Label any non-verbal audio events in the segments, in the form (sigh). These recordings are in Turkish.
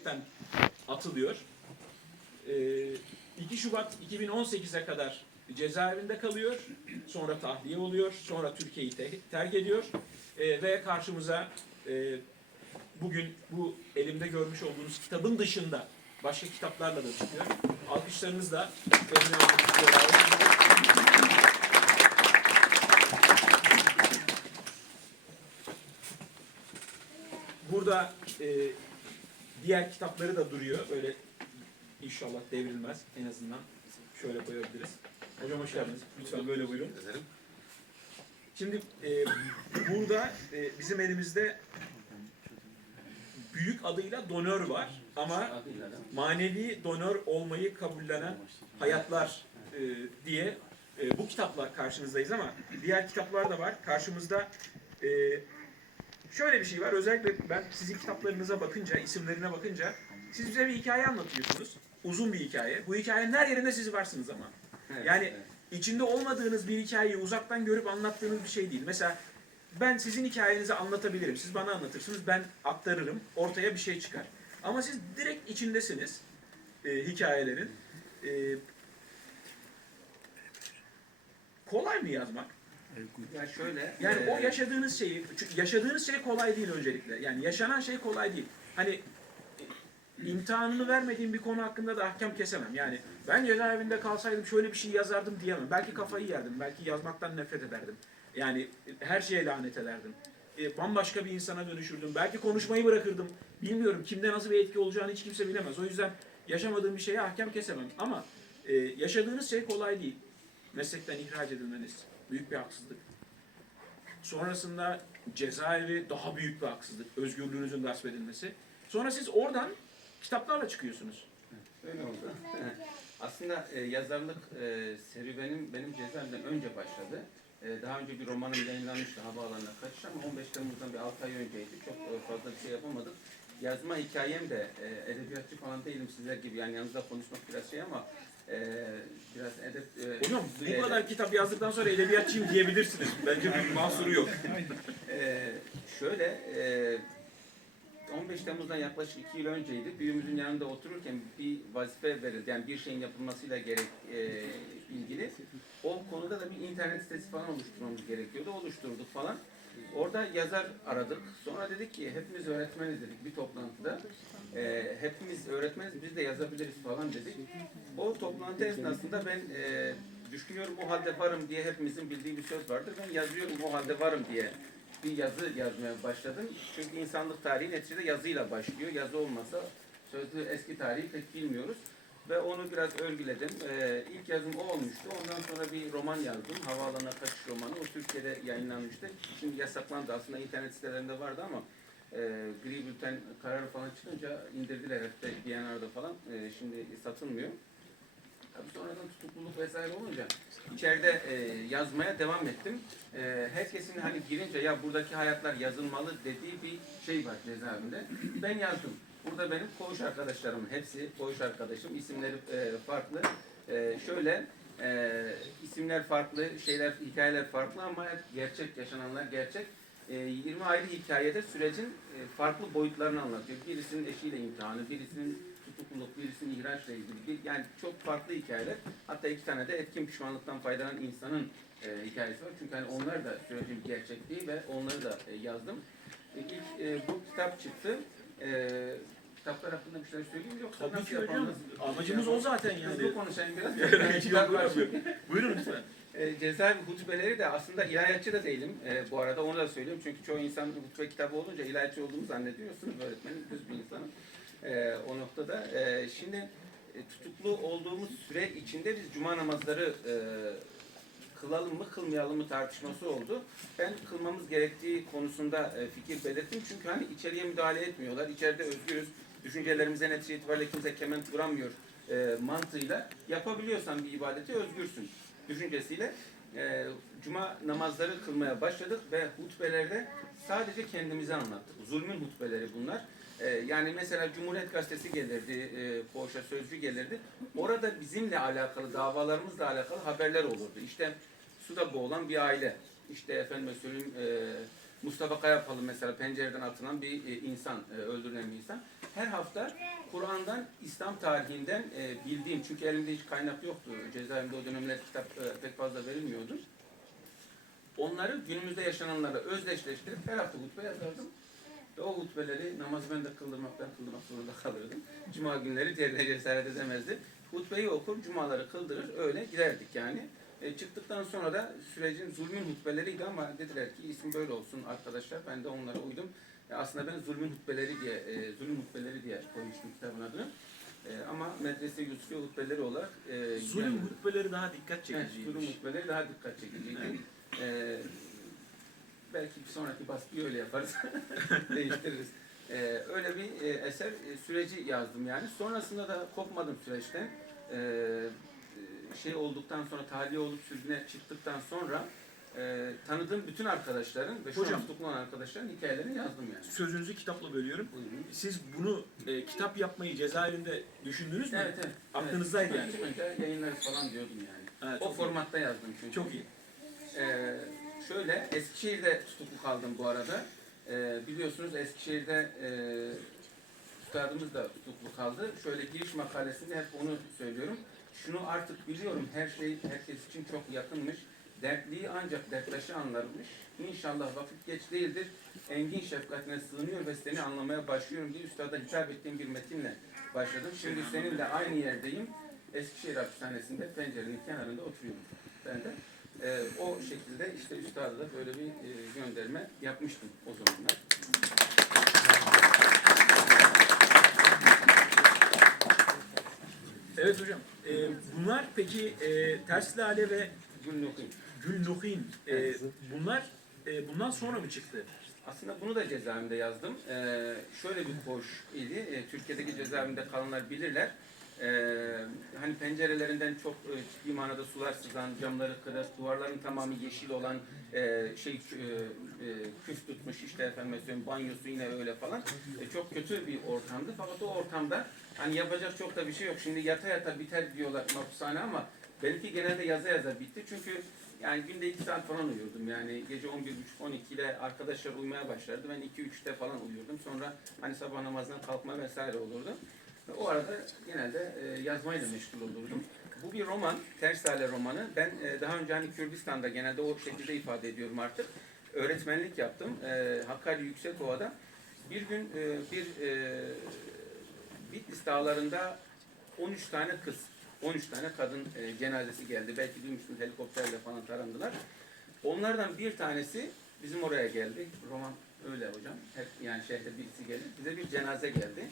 Meşk'ten atılıyor. Ee, 2 Şubat 2018'e kadar cezaevinde kalıyor. Sonra tahliye oluyor. Sonra Türkiye'yi te- terk ediyor. Ee, ve karşımıza e, bugün bu elimde görmüş olduğunuz kitabın dışında başka kitaplarla da çıkıyor. Alkışlarınızla istiyorum. Burada e, diğer kitapları da duruyor. Öyle inşallah devrilmez en azından. Şöyle koyabiliriz. Hocam hoş geldiniz. Lütfen böyle buyurun. Ederim. Şimdi e, burada e, bizim elimizde büyük adıyla donör var ama manevi donör olmayı kabullenen hayatlar e, diye e, bu kitapla karşınızdayız ama diğer kitaplar da var. Karşımızda e, şöyle bir şey var. Özellikle ben sizin kitaplarınıza bakınca, isimlerine bakınca siz bize bir hikaye anlatıyorsunuz. Uzun bir hikaye. Bu hikayenin her yerinde siz varsınız ama. Yani içinde olmadığınız bir hikayeyi uzaktan görüp anlattığınız bir şey değil. Mesela ben sizin hikayenizi anlatabilirim. Siz bana anlatırsınız. Ben aktarırım. Ortaya bir şey çıkar. Ama siz direkt içindesiniz e, hikayelerin. E, kolay mı yazmak? Ya şöyle. Yani e, o yaşadığınız şeyi, çünkü yaşadığınız şey kolay değil öncelikle. Yani yaşanan şey kolay değil. Hani e, imtihanını vermediğim bir konu hakkında da ahkam kesemem. Yani ben cezaevinde kalsaydım şöyle bir şey yazardım diyemem. Belki kafayı yerdim, belki yazmaktan nefret ederdim. Yani e, her şeye lanet ederdim. E, bambaşka bir insana dönüşürdüm. Belki konuşmayı bırakırdım. Bilmiyorum kimde nasıl bir etki olacağını hiç kimse bilemez. O yüzden yaşamadığım bir şeye ahkam kesemem. Ama e, yaşadığınız şey kolay değil. Meslekten ihraç edilmeniz büyük bir haksızlık. Sonrasında cezaevi daha büyük bir haksızlık. Özgürlüğünüzün gasp edilmesi. Sonra siz oradan kitaplarla çıkıyorsunuz. Öyle oldu. (laughs) Aslında e, yazarlık e, serüvenim benim cezaevinden önce başladı. E, daha önce bir romanım yayınlanmıştı havaalanına kaçış ama 15 Temmuz'dan bir 6 ay önceydi. Çok e, fazla bir şey yapamadık. Yazma hikayem de e, edebiyatçı falan değilim sizler gibi yani yanınızda konuşmak biraz şey ama e, biraz edep... E, Hocam bu kadar kitap yazdıktan sonra edebiyatçıyım diyebilirsiniz. Bence bir mahsuru yok. Ee, şöyle, e, 15 Temmuz'dan yaklaşık 2 yıl önceydi. Büyüğümüzün yanında otururken bir vazife verildi. Yani bir şeyin yapılmasıyla gerek e, ilgili. O konuda da bir internet sitesi falan oluşturmamız gerekiyordu. Oluşturduk falan. Orada yazar aradık. Sonra dedik ki hepimiz öğretmeniz dedik bir toplantıda. E, hepimiz öğretmeniz biz de yazabiliriz falan dedik. O toplantı esnasında ben e, düşünüyorum o halde varım diye hepimizin bildiği bir söz vardır. Ben yazıyorum o halde varım diye bir yazı yazmaya başladım. Çünkü insanlık tarihi neticede yazıyla başlıyor. Yazı olmasa sözlü eski tarihi pek bilmiyoruz. Ve onu biraz örgüledim. Ee, ilk yazım o olmuştu. Ondan sonra bir roman yazdım. Havaalanına kaçış romanı. O Türkiye'de yayınlanmıştı. Şimdi yasaklandı. Aslında internet sitelerinde vardı ama e, gri bülten kararı falan çıkınca indirdiler de DNR'da falan. E, şimdi satılmıyor. Tabii sonradan tutukluluk vesaire olunca içeride e, yazmaya devam ettim. E, herkesin hani girince ya buradaki hayatlar yazılmalı dediği bir şey var cezaevinde. Ben yazdım. Burada benim koğuş arkadaşlarım hepsi koğuş arkadaşım. İsimleri e, farklı. E, şöyle e, isimler farklı, şeyler, hikayeler farklı ama hep gerçek yaşananlar gerçek. E, 20 ayrı hikayede sürecin farklı boyutlarını anlatıyor. Birisinin eşiyle imtihanı, birisinin tutukluluk, birisinin ihraçla ilgili. Bir, yani çok farklı hikayeler. Hatta iki tane de etkin pişmanlıktan faydalanan insanın e, hikayesi var. Çünkü hani onlar da sürecin gerçekliği ve onları da e, yazdım. E, ilk e, bu kitap çıktı. E, kitaplar hakkında bir şeyler söyleyeyim? Yoksa Tabii nasıl ki hocam. yapalım? Amacımız o zaten yani. Hızlı konuşayım biraz. Yok, Kitap var buyurun, çünkü. Buyurun lütfen. E, cezaevi hutbeleri de aslında ilahiyatçı da değilim. E, bu arada onu da söylüyorum. Çünkü çoğu insan hutbe kitabı olunca ilahiyatçı olduğumu zannediyorsunuz. Öğretmenim düz bir insanım. E, o noktada. E, şimdi e, tutuklu olduğumuz süre içinde biz cuma namazları e, kılalım mı kılmayalım mı tartışması oldu. Ben kılmamız gerektiği konusunda e, fikir belirttim. Çünkü hani içeriye müdahale etmiyorlar. İçeride özgürüz. Düşüncelerimize netice itibariyle kimse kement vuramıyor e, mantığıyla yapabiliyorsan bir ibadeti özgürsün düşüncesiyle e, cuma namazları kılmaya başladık ve hutbelerde sadece kendimizi anlattık. Zulmün hutbeleri bunlar. E, yani mesela Cumhuriyet Gazetesi gelirdi, e, Koğuşa Sözcü gelirdi. Orada bizimle alakalı, davalarımızla alakalı haberler olurdu. İşte suda boğulan bir aile, işte efendim söyleyeyim e, Mustafa Kayapalı mesela pencereden atılan bir e, insan, e, öldürülen bir insan. Her hafta Kur'an'dan, İslam tarihinden e, bildiğim, çünkü elimde hiç kaynak yoktu. Cezaevinde o dönemler kitap e, pek fazla verilmiyordu. Onları günümüzde yaşananlarla özdeşleştirip her hafta hutbe yazardım. Ve o hutbeleri namazı ben de kıldırmaktan kıldırmak zorunda kalırdım. Cuma günleri diğerine cesaret edemezdi. Hutbeyi okur, cumaları kıldırır, öyle giderdik yani. E, çıktıktan sonra da sürecin zulmün hutbeleriydi ama dediler ki isim böyle olsun arkadaşlar. Ben de onlara uydum. E, aslında ben zulmün hutbeleri diye, e, zulüm hutbeleri diye koymuştum kitabın adını. E, ama medrese Yusufiye hutbeleri olarak e, Zulüm hutbeleri daha dikkat Evet, çekiciymiş. zulüm hutbeleri daha dikkat çekiciydi. Evet. Ee, belki bir sonraki baskıyı öyle yaparız. (laughs) Değiştiririz. Ee, öyle bir e, eser e, süreci yazdım yani. Sonrasında da kopmadım süreçten. Ee, şey olduktan sonra, tahliye olup sürgüne çıktıktan sonra e, tanıdığım bütün arkadaşların ve şu Hocam. an tutuklu olan arkadaşların hikayelerini yazdım yani. Sözünüzü kitapla bölüyorum. Buyurun. Siz bunu e, kitap yapmayı cezaevinde düşündünüz mü? Evet, evet. Aklınızdaydı yani. Çıkınca yayınlarız falan diyordum yani. Ha, O çok iyi. formatta yazdım çünkü. Çok iyi. Ee, şöyle, Eskişehir'de tutuklu kaldım bu arada. Ee, biliyorsunuz Eskişehir'de e, üstadımız da tutuklu kaldı. Şöyle giriş makalesinde hep onu söylüyorum. Şunu artık biliyorum, her şey herkes için çok yakınmış. Dertliyi ancak derttaşı anlarmış. İnşallah vakit geç değildir. Engin şefkatine sığınıyor ve seni anlamaya başlıyorum diye üstada hitap ettiğim bir metinle başladım. Şimdi seninle aynı yerdeyim. Eskişehir hapishanesinde pencerenin kenarında oturuyorum. Ben de e, o şekilde işte üstada da böyle bir e, gönderme yapmıştım o zamanlar. Evet hocam. E, bunlar peki e, Ters Lale ve okuyayım. Gülnuhin e, bunlar e, bundan sonra mı çıktı? Aslında bunu da cezaevinde yazdım. Ee, şöyle bir koş idi. Ee, Türkiye'deki cezaevinde kalanlar bilirler. Ee, hani pencerelerinden çok e, ciddi manada sular sızan, camları kırık, duvarların tamamı yeşil olan e, şey e, e, küf tutmuş işte efendim söyleyeyim banyosu yine öyle falan. E, çok kötü bir ortamdı. Fakat o ortamda hani yapacak çok da bir şey yok. Şimdi yata yata biter diyorlar mahpushane ama benimki genelde yaza yaza bitti. Çünkü yani günde iki saat falan uyurdum. Yani gece 11.30-12 ile arkadaşlar uyumaya başlardı. Ben 2-3'te falan uyurdum. Sonra hani sabah namazından kalkma vesaire olurdu. O arada genelde e, yazmayla meşgul olurdum. Bu bir roman, Ters Lale romanı. Ben e, daha önce hani Kürdistan'da genelde o şekilde ifade ediyorum artık. Öğretmenlik yaptım. E, Hakkari Yüksekova'da. Bir gün e, bir e, Bitlis dağlarında 13 tane kız 13 tane kadın e, cenazesi geldi. Belki duymuşsunuz helikopterle falan tarandılar. Onlardan bir tanesi bizim oraya geldi. Roman öyle hocam. Hep yani şehre birisi gelir. Bize bir cenaze geldi.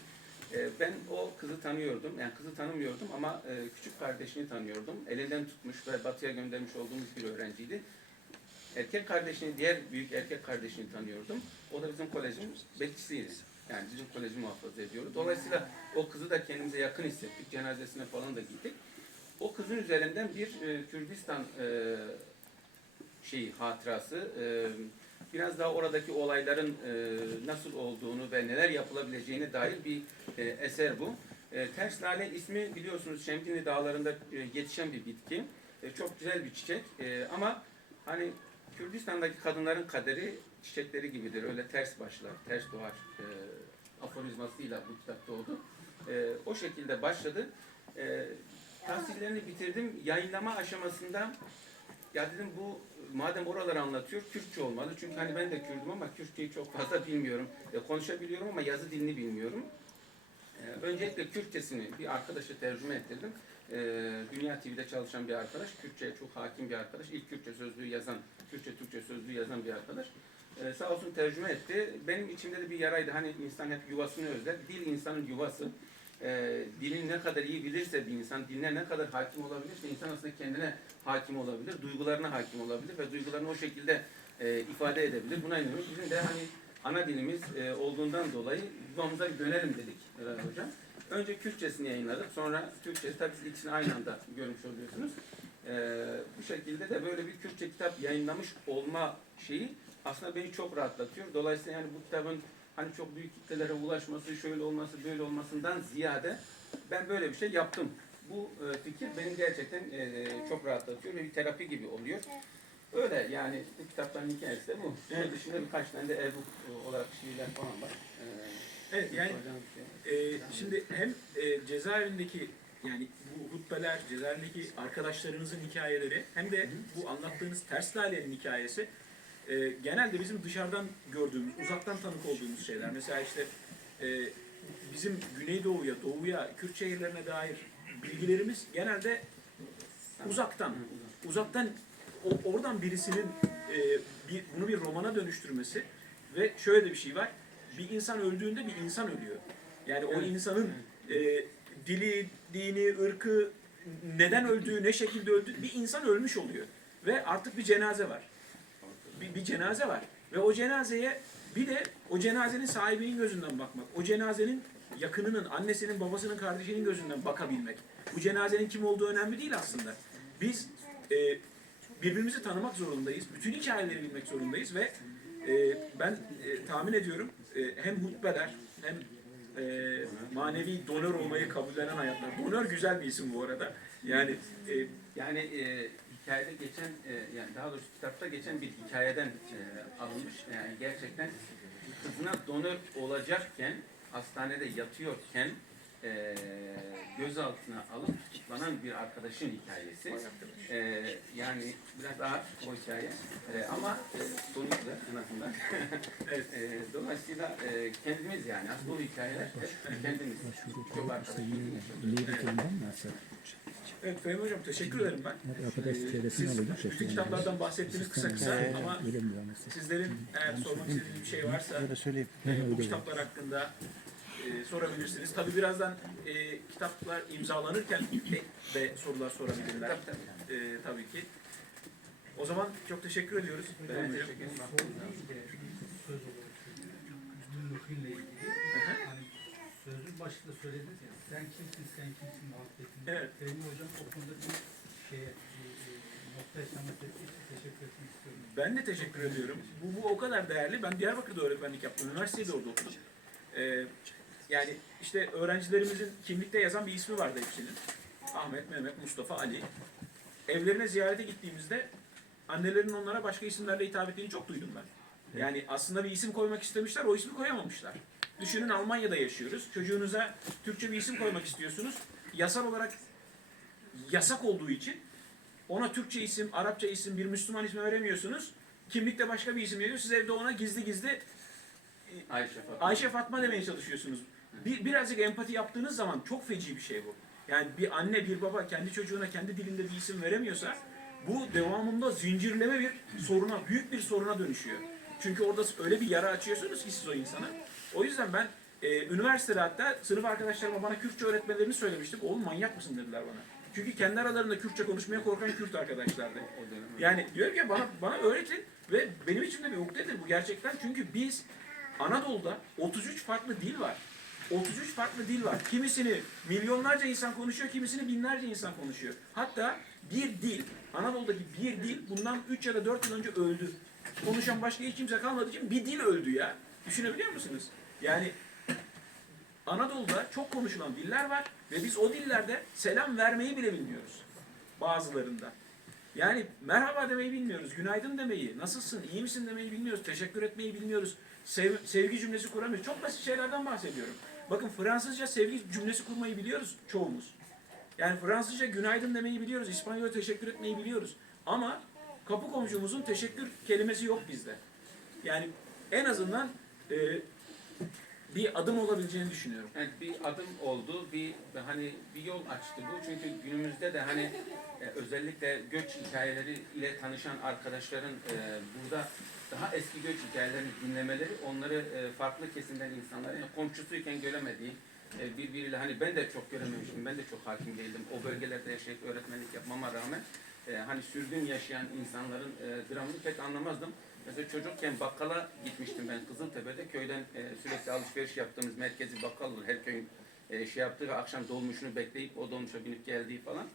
E, ben o kızı tanıyordum. Yani kızı tanımıyordum ama e, küçük kardeşini tanıyordum. Elinden tutmuş ve batıya göndermiş olduğumuz bir öğrenciydi. Erkek kardeşini, diğer büyük erkek kardeşini tanıyordum. O da bizim kolejin bekçisiydi. Yani bizim koleji muhafaza ediyordu. Dolayısıyla o kızı da kendimize yakın hissettik. Cenazesine falan da gittik. O kızın üzerinden bir e, Kürdistan e, şeyi hatırası, e, biraz daha oradaki olayların e, nasıl olduğunu ve neler yapılabileceğine dair bir e, eser bu. E, Ters Lale ismi biliyorsunuz Şemdinli Dağları'nda e, yetişen bir bitki. E, çok güzel bir çiçek E, ama hani Kürdistan'daki kadınların kaderi çiçekleri gibidir. Öyle ters başlar, ters doğar. E, aforizmasıyla bu kitap doğdu. E, o şekilde başladı. E, tahsillerini bitirdim. Yayınlama aşamasında ya dedim bu madem oraları anlatıyor Kürtçe olmalı. Çünkü hani ben de Kürdüm ama Kürtçeyi çok fazla bilmiyorum. E, konuşabiliyorum ama yazı dilini bilmiyorum. E, öncelikle Kürtçesini bir arkadaşa tercüme ettirdim. E, Dünya TV'de çalışan bir arkadaş, Kürtçe'ye çok hakim bir arkadaş. İlk Kürtçe sözlüğü yazan, Kürtçe Türkçe sözlüğü yazan bir arkadaş. E, sağ olsun tercüme etti. Benim içimde de bir yaraydı. Hani insan hep yuvasını özler. Dil insanın yuvası. E, dilini ne kadar iyi bilirse bir insan, diline ne kadar hakim olabilirse insan aslında kendine hakim olabilir, duygularına hakim olabilir ve duygularını o şekilde e, ifade edebilir. Buna inanıyorum. Bizim de hani ana dilimiz e, olduğundan dolayı bir dönelim dedik e, hocam. Önce Kürtçesini yayınladık, sonra Türkçesi. Tabii siz ikisini aynı anda görmüş oluyorsunuz. E, bu şekilde de böyle bir Kürtçe kitap yayınlamış olma şeyi aslında beni çok rahatlatıyor. Dolayısıyla yani bu kitabın hani çok büyük kitlelere ulaşması, şöyle olması, böyle olmasından ziyade ben böyle bir şey yaptım. Bu e, fikir beni gerçekten e, çok rahatlatıyor ve bir terapi gibi oluyor. Öyle yani bu kitapların hikayesi de bu. Bunun dışında birkaç tane de e-book olarak şiirler falan var. Ee, Evet yani şey. Ee, şimdi hem e, cezaevindeki yani bu hutbeler, cezaevindeki arkadaşlarınızın hikayeleri hem de bu anlattığınız ters lalenin hikayesi e, genelde bizim dışarıdan gördüğümüz, uzaktan tanık olduğumuz şeyler. Mesela işte e, bizim Güneydoğu'ya, Doğu'ya, Kürt şehirlerine dair bilgilerimiz genelde uzaktan, uzaktan o- oradan birisinin e, bir, bunu bir romana dönüştürmesi ve şöyle de bir şey var. Bir insan öldüğünde bir insan ölüyor. Yani o insanın e, dili, dini, ırkı neden öldüğü, ne şekilde öldüğü bir insan ölmüş oluyor. Ve artık bir cenaze var. Bir, bir cenaze var. Ve o cenazeye bir de o cenazenin sahibinin gözünden bakmak. O cenazenin yakınının, annesinin, babasının, kardeşinin gözünden bakabilmek. Bu cenazenin kim olduğu önemli değil aslında. Biz e, birbirimizi tanımak zorundayız. Bütün hikayeleri bilmek zorundayız ve e, ben e, tahmin ediyorum e, hem hutbeler hem e, manevi donör olmayı kabullenen hayatlar. Donör güzel bir isim bu arada. Yani e, Yani e, hikayede geçen, e, yani daha doğrusu kitapta geçen bir hikayeden e, alınmış. Yani gerçekten kızına donör olacakken, hastanede yatıyorken e, gözaltına alıp tutuklanan bir arkadaşın hikayesi. E, yani biraz ağır o hikaye. E, ama e, sonuçta en azından. (laughs) Evet. e, dolayısıyla e, kendimiz yani aslında o hikayeler hep kendimiz. Çok arkadaşımız yaşadık. Evet Fehmi Hocam teşekkür ederim ben. Arkadaş Ee, çevresini bütün kitaplardan bahsettiniz kısa kısa ama sizlerin eğer sormak istediğiniz bir şey varsa e, bu kitaplar hakkında e, sorabilirsiniz. Tabi birazdan e, kitaplar imzalanırken de, de sorular sorabilirler. Tabii, tabii. E, tabii ki. O zaman çok teşekkür ediyoruz. Ben teşekkür ederim. Sözün başında söylediniz ya sen kimsin sen kimsin muhabbetinde. Evet. Fehmi Hocam o konuda bir şeye bir, bir nokta yaşamak için teşekkür etmek istiyorum. Ben de teşekkür ediyorum. Bu, bu o kadar değerli. Ben Diyarbakır'da öğretmenlik yaptım. Üniversitede orada okudum. Ee, yani işte öğrencilerimizin kimlikte yazan bir ismi vardı hepsinin. Ahmet, Mehmet, Mustafa, Ali. Evlerine ziyarete gittiğimizde annelerinin onlara başka isimlerle hitap ettiğini çok duydum ben. Yani aslında bir isim koymak istemişler, o ismi koyamamışlar. Düşünün Almanya'da yaşıyoruz. Çocuğunuza Türkçe bir isim koymak istiyorsunuz. Yasal olarak yasak olduğu için ona Türkçe isim, Arapça isim, bir Müslüman ismi veremiyorsunuz. Kimlikte başka bir isim veriyor. Siz evde ona gizli gizli Ayşe Fatma. Ayşe Fatma demeye çalışıyorsunuz. Bir, birazcık empati yaptığınız zaman çok feci bir şey bu. Yani bir anne, bir baba kendi çocuğuna kendi dilinde bir isim veremiyorsa bu devamında zincirleme bir soruna, büyük bir soruna dönüşüyor. Çünkü orada öyle bir yara açıyorsunuz ki siz o insana. O yüzden ben e, üniversitede hatta sınıf arkadaşlarıma bana Kürtçe öğretmelerini söylemiştim. Oğlum manyak mısın dediler bana. Çünkü kendi aralarında Kürtçe konuşmaya korkan Kürt arkadaşlardı. Yani diyor ki bana bana öğretin ve benim içimde bir ukdedir bu gerçekten. Çünkü biz Anadolu'da 33 farklı dil var. 33 farklı dil var. Kimisini milyonlarca insan konuşuyor, kimisini binlerce insan konuşuyor. Hatta bir dil, Anadolu'daki bir dil bundan 3 ya da 4 yıl önce öldü. Konuşan başka hiç kimse kalmadığı için bir dil öldü ya. Düşünebiliyor musunuz? Yani Anadolu'da çok konuşulan diller var ve biz o dillerde selam vermeyi bile bilmiyoruz. Bazılarında. Yani merhaba demeyi bilmiyoruz, günaydın demeyi, nasılsın, iyi misin demeyi bilmiyoruz, teşekkür etmeyi bilmiyoruz, sev- sevgi cümlesi kuramıyoruz. Çok basit şeylerden bahsediyorum. Bakın Fransızca sevgi cümlesi kurmayı biliyoruz çoğumuz. Yani Fransızca günaydın demeyi biliyoruz, İspanyolca teşekkür etmeyi biliyoruz. Ama kapı komşumuzun teşekkür kelimesi yok bizde. Yani en azından e, bir adım olabileceğini düşünüyorum. Yani bir adım oldu, bir hani bir yol açtı bu. Çünkü günümüzde de hani e, özellikle göç hikayeleri ile tanışan arkadaşların e, burada daha eski göç hikayelerini dinlemeleri onları e, farklı kesimden insanların yani komşusuyken göremediği e, birbiriyle hani ben de çok görememiştim, ben de çok hakim değildim. O bölgelerde yaşayıp öğretmenlik yapmama rağmen e, hani sürgün yaşayan insanların e, dramını pek anlamazdım. Mesela çocukken bakkala gitmiştim ben Kızıltepe'de. Köyden e, sürekli alışveriş yaptığımız merkezi bakkal olur. Her köyün e, şey yaptığı ve akşam dolmuşunu bekleyip o dolmuşa binip geldiği falan.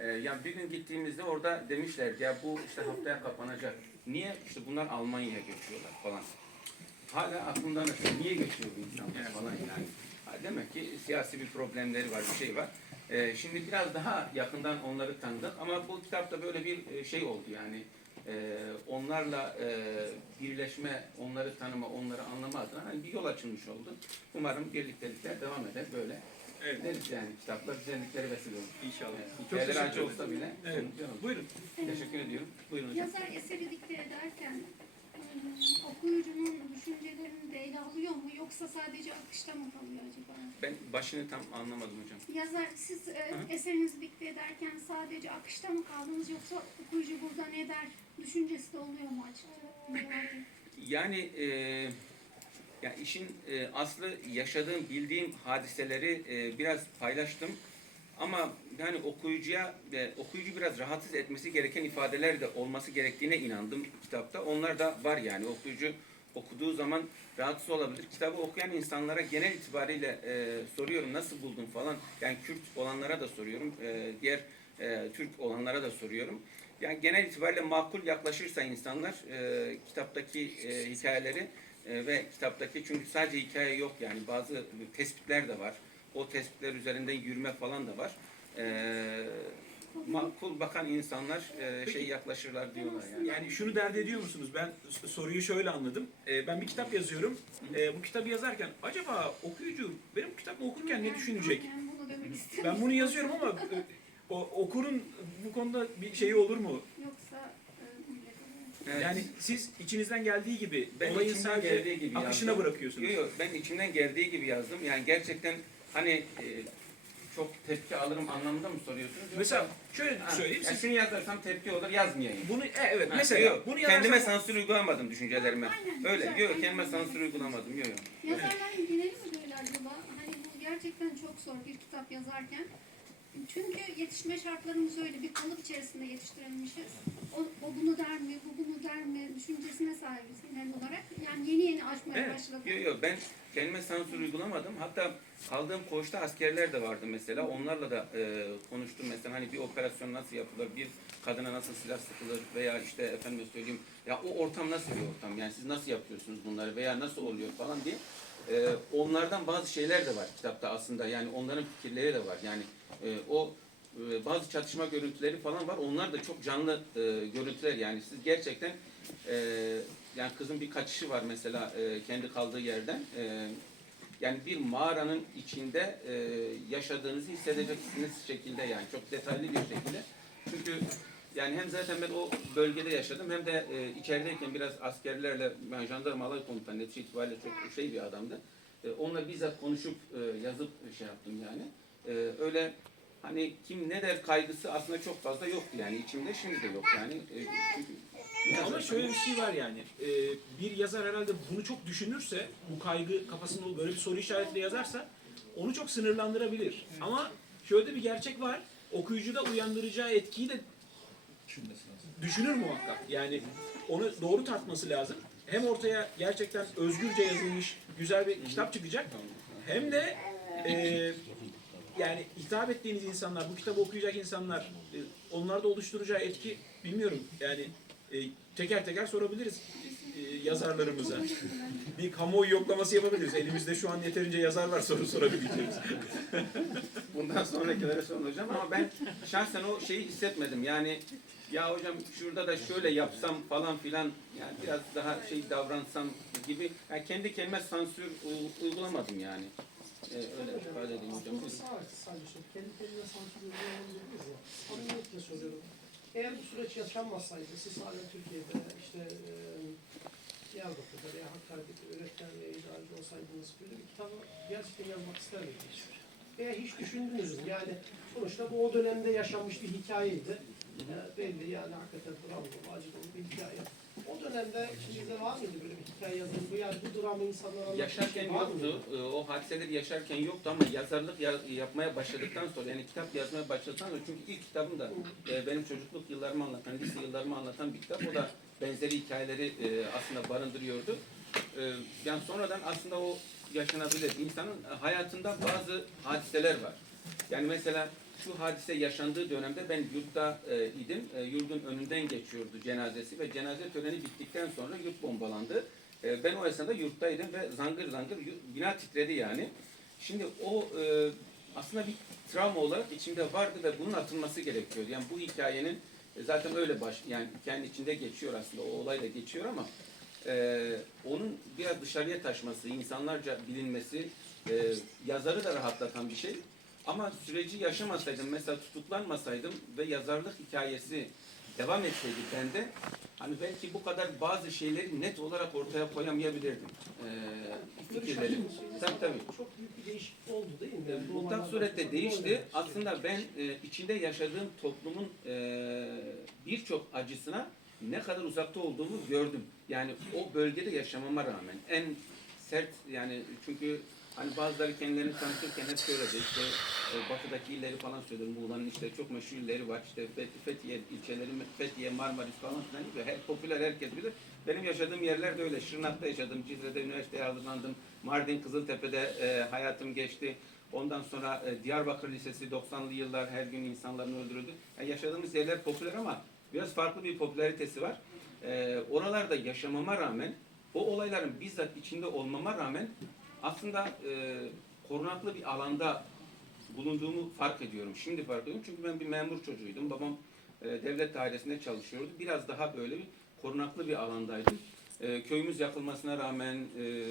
E, ya bir gün gittiğimizde orada demişler ya bu işte haftaya kapanacak. Niye? İşte bunlar Almanya'ya göçüyorlar falan. Hala aklımda mesela niye göçüyor bu insanlar falan yani. Ha, demek ki siyasi bir problemleri var, bir şey var. E, şimdi biraz daha yakından onları tanıdık ama bu kitapta böyle bir e, şey oldu yani. e, onlarla e, birleşme, onları tanıma, onları anlama adına hani bir yol açılmış oldu. Umarım birliktelikler devam eder böyle. Evet. Deriz yani kitaplar güzelliklere vesile olur. İnşallah. Evet, Çok teşekkür acı ederim. olsa bile Evet. Buyurun. Teşekkür ediyorum. Buyurun hocam. Yazar eseri dikte ederken yoksa sadece akışta mı kalıyor acaba? Ben başını tam anlamadım hocam. Yazar siz e, Hı. eserinizi dikte ederken sadece akışta mı kaldınız yoksa okuyucu burada ne der düşüncesi de oluyor mu açıkçası? Yani e, ya işin e, aslı yaşadığım, bildiğim hadiseleri e, biraz paylaştım. Ama yani okuyucuya ve okuyucu biraz rahatsız etmesi gereken ifadeler de olması gerektiğine inandım kitapta. Onlar da var yani okuyucu okuduğu zaman rahatsız olabilir. Kitabı okuyan insanlara genel itibariyle e, soruyorum nasıl buldun falan. Yani Kürt olanlara da soruyorum. e, diğer e, Türk olanlara da soruyorum. Yani genel itibariyle makul yaklaşırsa insanlar e, kitaptaki e, hikayeleri e, ve kitaptaki çünkü sadece hikaye yok yani bazı tespitler de var. O tespitler üzerinden yürüme falan da var. E, makul bakan insanlar e, şey yaklaşırlar diyorlar yani. Yani şunu dert ediyor musunuz? Ben soruyu şöyle anladım. Ee, ben bir kitap yazıyorum. Ee, bu kitabı yazarken acaba okuyucu benim bu kitabı okurken ne düşünecek? Yani bunu demek istedim. Ben bunu yazıyorum ama e, o, okurun bu konuda bir şeyi olur mu? Yoksa e, millet olur. Evet. Yani siz içinizden geldiği gibi Ben olayın içimden sadece geldiği gibi akışına yazdım. bırakıyorsunuz. Yok yok ben içimden geldiği gibi yazdım. Yani gerçekten hani e, çok tepki alırım anlamında mı soruyorsunuz? Yoksa- Mesela şöyle Ha, söyleyeyim. ya Siz şunu yazarsam tepki olur yazmayayım. bunu e, evet Ha, mesela yok, bunu kendime yazarsam sansür uygulamadım düşüncelerime. Aynen, Öyle güzel. yok kendime sansür uygulamadım yok yok. Yazarların geneli mi böyle acaba? Hani bu gerçekten çok zor bir kitap yazarken. Çünkü yetişme şartlarımız öyle bir kalıp içerisinde yetiştirilmişiz. O, o bunu der mi, bu bunu der mi düşüncesine sahibiz genel olarak. Yani yeni yeni aşmaya Evet, başladık. Yok yok ben kendime sansür uygulamadım. Hatta kaldığım koğuşta askerler de vardı mesela. Onlarla da e, konuştum mesela hani bir operasyon nasıl yapılır, bir kadına nasıl silah sıkılır veya işte efendim söyleyeyim ya o ortam nasıl bir ortam yani siz nasıl yapıyorsunuz bunları veya nasıl oluyor falan diye. E, onlardan bazı şeyler de var kitapta aslında yani onların fikirleri de var yani e, o e, bazı çatışma görüntüleri falan var. Onlar da çok canlı e, görüntüler yani siz gerçekten e, yani kızın bir kaçışı var mesela e, kendi kaldığı yerden. E, yani bir mağaranın içinde e, yaşadığınızı hissedeceksiniz şekilde yani çok detaylı bir şekilde. Çünkü yani hem zaten ben o bölgede yaşadım hem de e, içerideyken biraz askerlerle ben jandarma alay komutanı netice itibariyle çok şey bir adamdı. E, onunla bizzat konuşup e, yazıp şey yaptım yani. E, öyle hani kim ne der kaygısı aslında çok fazla yoktu yani içimde şimdi de yok yani. E, çünkü ama şöyle bir şey var yani. e, bir yazar herhalde bunu çok düşünürse, bu kaygı kafasında böyle bir soru işaretiyle yazarsa onu çok sınırlandırabilir. Ama şöyle bir gerçek var. Okuyucuda uyandıracağı etkiyi de düşünür muhakkak. Yani onu doğru tartması lazım. Hem ortaya gerçekten özgürce yazılmış güzel bir kitap çıkacak. Hem de e, yani hitap ettiğiniz insanlar, bu kitabı okuyacak insanlar, e, onlarda oluşturacağı etki bilmiyorum. Yani e, teker teker sorabiliriz yazarlarımıza. Bir kamuoyu yoklaması yapabiliriz. Elimizde şu an yeterince yazar var soru sorabileceğimiz. (laughs) Bundan sonrakilere sorulacağım ama ben şahsen o şeyi hissetmedim. Yani ya hocam şurada da şöyle yapsam falan filan yani biraz daha şey davransam gibi yani kendi kendime sansür u- uygulamadım yani. Ee, öyle ifade edeyim hocam. Aslında sadece, şey, kendi kendine sansür uygulayabiliriz ya. Samimiyetle söylüyorum. Eğer bu süreç yaşanmasaydı, siz hala Türkiye'de işte e, Diyarbakır'da veya Hakkari'deki öğretmen ve idareci olsaydınız böyle bir kitabı gerçekten yazmak ister miydiniz? Veya hiç düşündünüz mü? Yani sonuçta bu o dönemde yaşanmış bir hikayeydi. E, belli yani hakikaten dram dolu, acı dolu bir hikaye. O dönemde içinizde var mıydı böyle bir hikaye yazın? Bu yani bu dramı insanlara Yaşarken mıydı? yoktu. Ee, O hadiseleri yaşarken yoktu ama yazarlık ya- yapmaya başladıktan sonra yani kitap yazmaya başladıktan sonra çünkü ilk kitabım da e, benim çocukluk yıllarımı anlatan, lise yıllarımı anlatan bir kitap. O da benzeri hikayeleri e, aslında barındırıyordu. E, yani sonradan aslında o yaşanabilir. İnsanın hayatında bazı hadiseler var. Yani mesela şu hadise yaşandığı dönemde ben yurtta e, idim. E, yurdun önünden geçiyordu cenazesi ve cenaze töreni bittikten sonra yurt bombalandı. E, ben o esnada yurttaydım ve zangır zangır bina titredi yani. Şimdi o e, aslında bir travma olarak içimde vardı ve bunun atılması gerekiyordu. Yani bu hikayenin E, zaten öyle baş yani kendi içinde geçiyor aslında o olay da geçiyor ama e, onun biraz dışarıya taşması, insanlarca bilinmesi e, yazarı da rahatlatan bir şey. Ama süreci yaşamasaydım, mesela tutuklanmasaydım ve yazarlık hikayesi devam etseydi bende, hani belki bu kadar bazı şeyleri net olarak ortaya koyamayabilirdim. Ee, fikirleri. Tabii tabii. Çok büyük bir değişiklik oldu değil mi? E, Mutlak surette değişti. Aslında ben e, içinde yaşadığım toplumun e, birçok acısına ne kadar uzakta olduğumu gördüm. Yani o bölgede yaşamama rağmen en sert yani çünkü hani bazıları kendilerini tanıtırken hep söyledi işte e, batıdaki illeri falan söylüyor. Muğla'nın işte çok meşhur illeri var. İşte Fet- Fethiye ilçeleri, Fethiye, Marmaris falan filan gibi. Her, popüler herkes bilir. Benim yaşadığım yerler de öyle. Şırnak'ta yaşadım. Cizre'de üniversiteye hazırlandım. Mardin, Kızıltepe'de e, hayatım geçti. Ondan sonra e, Diyarbakır Lisesi 90'lı yıllar her gün insanların öldürüldü. Yani yaşadığımız yerler popüler ama biraz farklı bir popülaritesi var. E, oralarda yaşamama rağmen o olayların bizzat içinde olmama rağmen aslında e, korunaklı bir alanda bulunduğumu fark ediyorum. Şimdi fark ediyorum çünkü ben bir memur çocuğuydum. Babam e, devlet dairesinde çalışıyordu. Biraz daha böyle bir korunaklı bir alandaydım. E, köyümüz yakılmasına rağmen, e,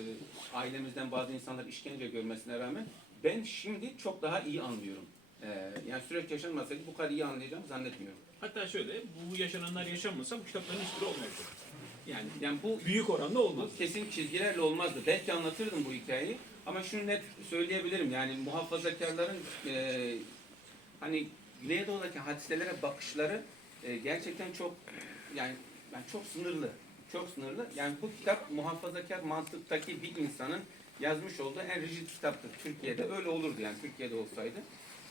ailemizden bazı insanlar işkence görmesine rağmen ben şimdi çok daha iyi anlıyorum. E, yani süreç yaşanmasaydı bu kadar iyi anlayacağımı zannetmiyorum. Hatta şöyle, bu yaşananlar yaşanmasa bu kitapların hiçbiri olmayacak. Yani Yani bu büyük oranda olmaz. Bu kesin çizgilerle olmazdı. Belki anlatırdım bu hikayeyi ama şunu net söyleyebilirim yani muhafazakarların e, hani Güneydoğu'daki hadiselere bakışları e, gerçekten çok yani, yani çok sınırlı. Çok sınırlı. Yani bu kitap muhafazakar mantıktaki bir insanın yazmış olduğu en rigid kitaptır Türkiye'de. Öyle olurdu yani Türkiye'de olsaydı.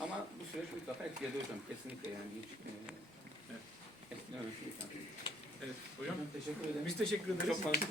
Ama bu süreç mutlaka etkiledi hocam. Kesinlikle yani. Hiç, e, Evet. etkilememesi imkansız. Evet hocam. Teşekkür ederim. Biz teşekkür ederiz. Çok konuştuk.